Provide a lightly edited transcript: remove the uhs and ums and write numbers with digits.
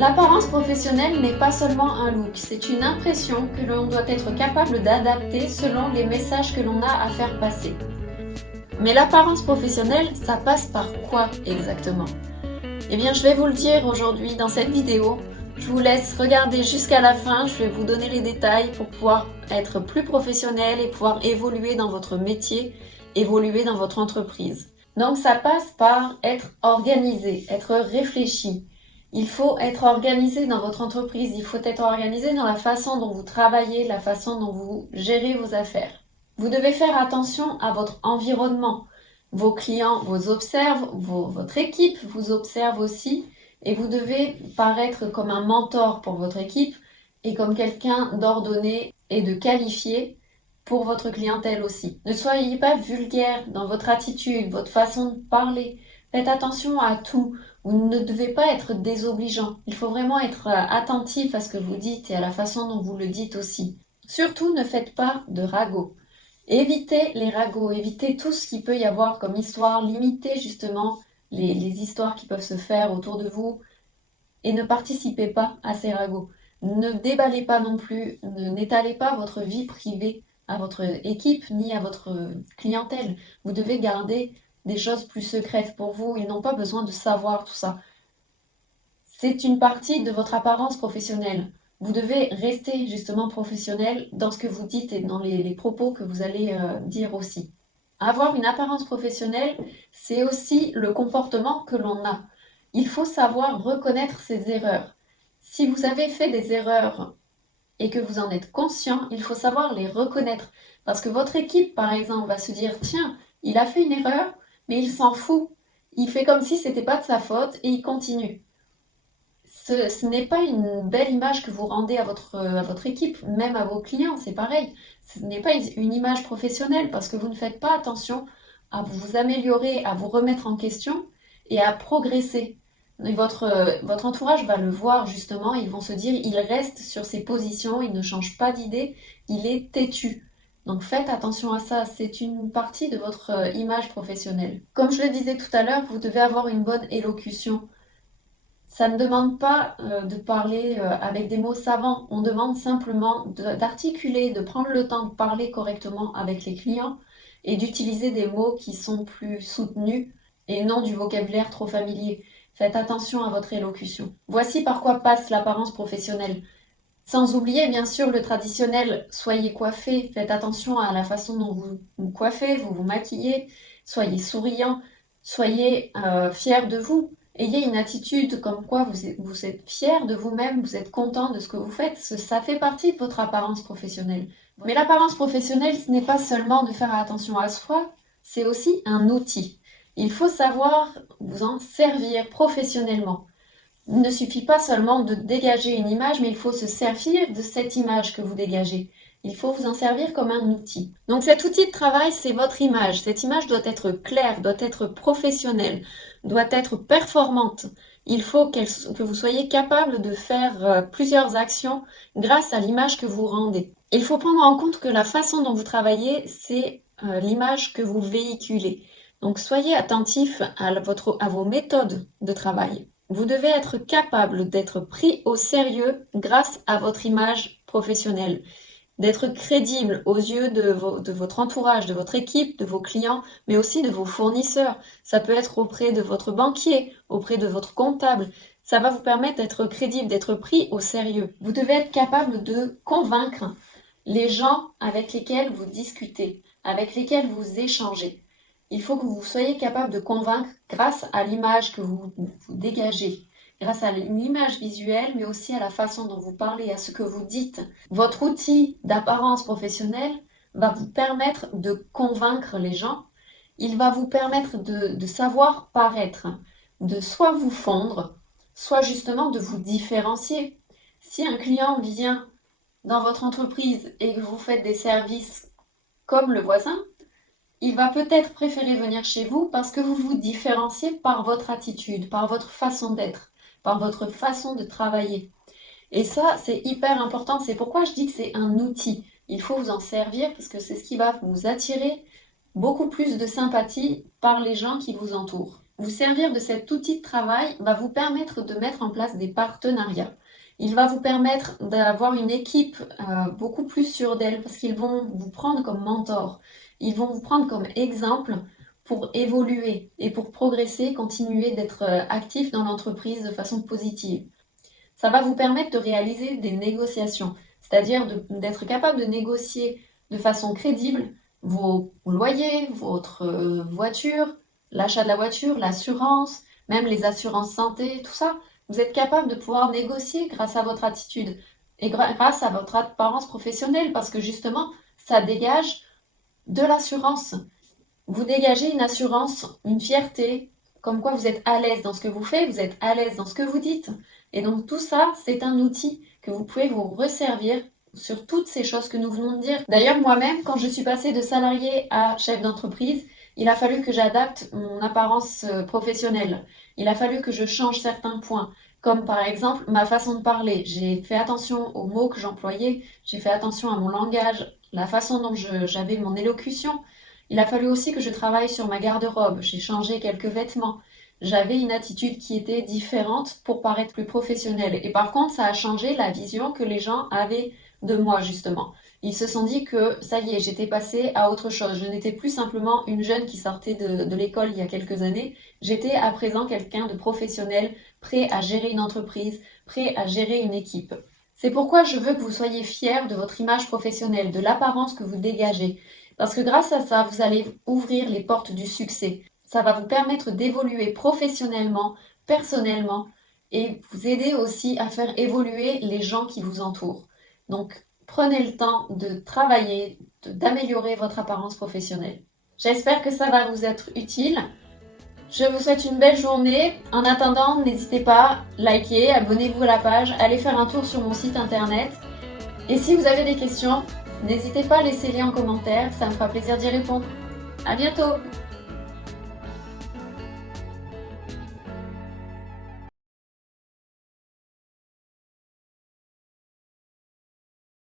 L'apparence professionnelle n'est pas seulement un look, c'est une impression que l'on doit être capable d'adapter selon les messages que l'on a à faire passer. Mais l'apparence professionnelle, ça passe par quoi exactement? Eh bien, je vais vous le dire aujourd'hui dans cette vidéo. Je vous laisse regarder jusqu'à la fin, je vais vous donner les détails pour pouvoir être plus professionnel et pouvoir évoluer dans votre métier, évoluer dans votre entreprise. Donc ça passe par être organisé, être réfléchi. Il faut être organisé dans votre entreprise, il faut être organisé dans la façon dont vous travaillez, la façon dont vous gérez vos affaires. Vous devez faire attention à votre environnement. Vos clients vous observent, votre équipe vous observe aussi et vous devez paraître comme un mentor pour votre équipe et comme quelqu'un d'ordonné et de qualifié pour votre clientèle aussi. Ne soyez pas vulgaire dans votre attitude, votre façon de parler. Faites attention à tout. Vous ne devez pas être désobligeant. Il faut vraiment être attentif à ce que vous dites et à la façon dont vous le dites aussi. Surtout, ne faites pas de ragots. Évitez les ragots, évitez tout ce qu'il peut y avoir comme histoire, limitez justement les histoires qui peuvent se faire autour de vous et ne participez pas à ces ragots. Ne déballez pas non plus, n'étalez pas votre vie privée à votre équipe ni à votre clientèle. Vous devez garder des choses plus secrètes pour vous. Ils n'ont pas besoin de savoir tout ça. C'est une partie de votre apparence professionnelle. Vous devez rester justement professionnel dans ce que vous dites et dans les propos que vous allez dire aussi. Avoir une apparence professionnelle, c'est aussi le comportement que l'on a. Il faut savoir reconnaître ses erreurs. Si vous avez fait des erreurs et que vous en êtes conscient, il faut savoir les reconnaître. Parce que votre équipe, par exemple, va se dire « Tiens, il a fait une erreur, mais il s'en fout. Il fait comme si ce n'était pas de sa faute et il continue. » Ce n'est pas une belle image que vous rendez à votre équipe, même à vos clients, c'est pareil. Ce n'est pas une image professionnelle parce que vous ne faites pas attention à vous améliorer, à vous remettre en question et à progresser. Et votre entourage va le voir justement, ils vont se dire il reste sur ses positions, il ne change pas d'idée, il est têtu. Donc faites attention à ça, c'est une partie de votre image professionnelle. Comme je le disais tout à l'heure, vous devez avoir une bonne élocution. Ça ne demande pas de parler avec des mots savants, on demande simplement d'articuler, de prendre le temps de parler correctement avec les clients et d'utiliser des mots qui sont plus soutenus et non du vocabulaire trop familier. Faites attention à votre élocution. Voici par quoi passe l'apparence professionnelle. Sans oublier bien sûr le traditionnel, soyez coiffé, faites attention à la façon dont vous vous coiffez, vous vous maquillez, soyez souriant, soyez fier de vous. Ayez une attitude comme quoi vous êtes fier de vous-même, vous êtes content de ce que vous faites, ça fait partie de votre apparence professionnelle. Mais l'apparence professionnelle, ce n'est pas seulement de faire attention à soi, c'est aussi un outil. Il faut savoir vous en servir professionnellement. Il ne suffit pas seulement de dégager une image, mais il faut se servir de cette image que vous dégagez. Il faut vous en servir comme un outil. Donc cet outil de travail, c'est votre image. Cette image doit être claire, doit être professionnelle, doit être performante. Il faut que vous soyez capable de faire plusieurs actions grâce à l'image que vous rendez. Il faut prendre en compte que la façon dont vous travaillez, c'est l'image que vous véhiculez. Donc soyez attentif à vos méthodes de travail. Vous devez être capable d'être pris au sérieux grâce à votre image professionnelle, d'être crédible aux yeux de votre entourage, de votre équipe, de vos clients, mais aussi de vos fournisseurs. Ça peut être auprès de votre banquier, auprès de votre comptable. Ça va vous permettre d'être crédible, d'être pris au sérieux. Vous devez être capable de convaincre les gens avec lesquels vous discutez, avec lesquels vous échangez. Il faut que vous soyez capable de convaincre grâce à l'image que vous dégagez, grâce à l'image visuelle, mais aussi à la façon dont vous parlez, à ce que vous dites. Votre outil d'apparence professionnelle va vous permettre de convaincre les gens. Il va vous permettre de savoir paraître, de soit vous fondre, soit justement de vous différencier. Si un client vient dans votre entreprise et que vous faites des services comme le voisin, il va peut-être préférer venir chez vous parce que vous vous différenciez par votre attitude, par votre façon d'être, par votre façon de travailler. Et ça, c'est hyper important. C'est pourquoi je dis que c'est un outil. Il faut vous en servir parce que c'est ce qui va vous attirer beaucoup plus de sympathie par les gens qui vous entourent. vous servir de cet outil de travail va vous permettre de mettre en place des partenariats. Il va vous permettre d'avoir une équipe beaucoup plus sûre d'elle parce qu'ils vont vous prendre comme mentor. Ils vont vous prendre comme exemple pour évoluer et pour progresser, continuer d'être actif dans l'entreprise de façon positive. Ça va vous permettre de réaliser des négociations, c'est-à-dire d'être capable de négocier de façon crédible vos loyers, votre voiture, l'achat de la voiture, l'assurance, même les assurances santé, tout ça. Vous êtes capable de pouvoir négocier grâce à votre attitude et grâce à votre apparence professionnelle parce que justement, ça dégage de l'assurance. Vous dégagez une assurance, une fierté, comme quoi vous êtes à l'aise dans ce que vous faites, vous êtes à l'aise dans ce que vous dites. Et donc tout ça, c'est un outil que vous pouvez vous resservir sur toutes ces choses que nous venons de dire. D'ailleurs, moi-même, quand je suis passée de salarié à chef d'entreprise, il a fallu que j'adapte mon apparence professionnelle. Il a fallu que je change certains points, comme par exemple ma façon de parler. J'ai fait attention aux mots que j'employais, j'ai fait attention à mon langage, la façon dont j'avais mon élocution. Il a fallu aussi que je travaille sur ma garde-robe. J'ai changé quelques vêtements. J'avais une attitude qui était différente pour paraître plus professionnelle. Et par contre, ça a changé la vision que les gens avaient de moi, justement. Ils se sont dit que, ça y est, j'étais passée à autre chose. Je n'étais plus simplement une jeune qui sortait de l'école il y a quelques années. J'étais à présent quelqu'un de professionnel, prêt à gérer une entreprise, prêt à gérer une équipe. C'est pourquoi je veux que vous soyez fiers de votre image professionnelle, de l'apparence que vous dégagez. Parce que grâce à ça, vous allez ouvrir les portes du succès. Ça va vous permettre d'évoluer professionnellement, personnellement et vous aider aussi à faire évoluer les gens qui vous entourent. Donc, prenez le temps de travailler, d'améliorer votre apparence professionnelle. J'espère que ça va vous être utile. Je vous souhaite une belle journée. En attendant, n'hésitez pas, likez, abonnez-vous à la page, allez faire un tour sur mon site internet. Et si vous avez des questions, n'hésitez pas à laisser les en commentaire, ça me fera plaisir d'y répondre. À bientôt!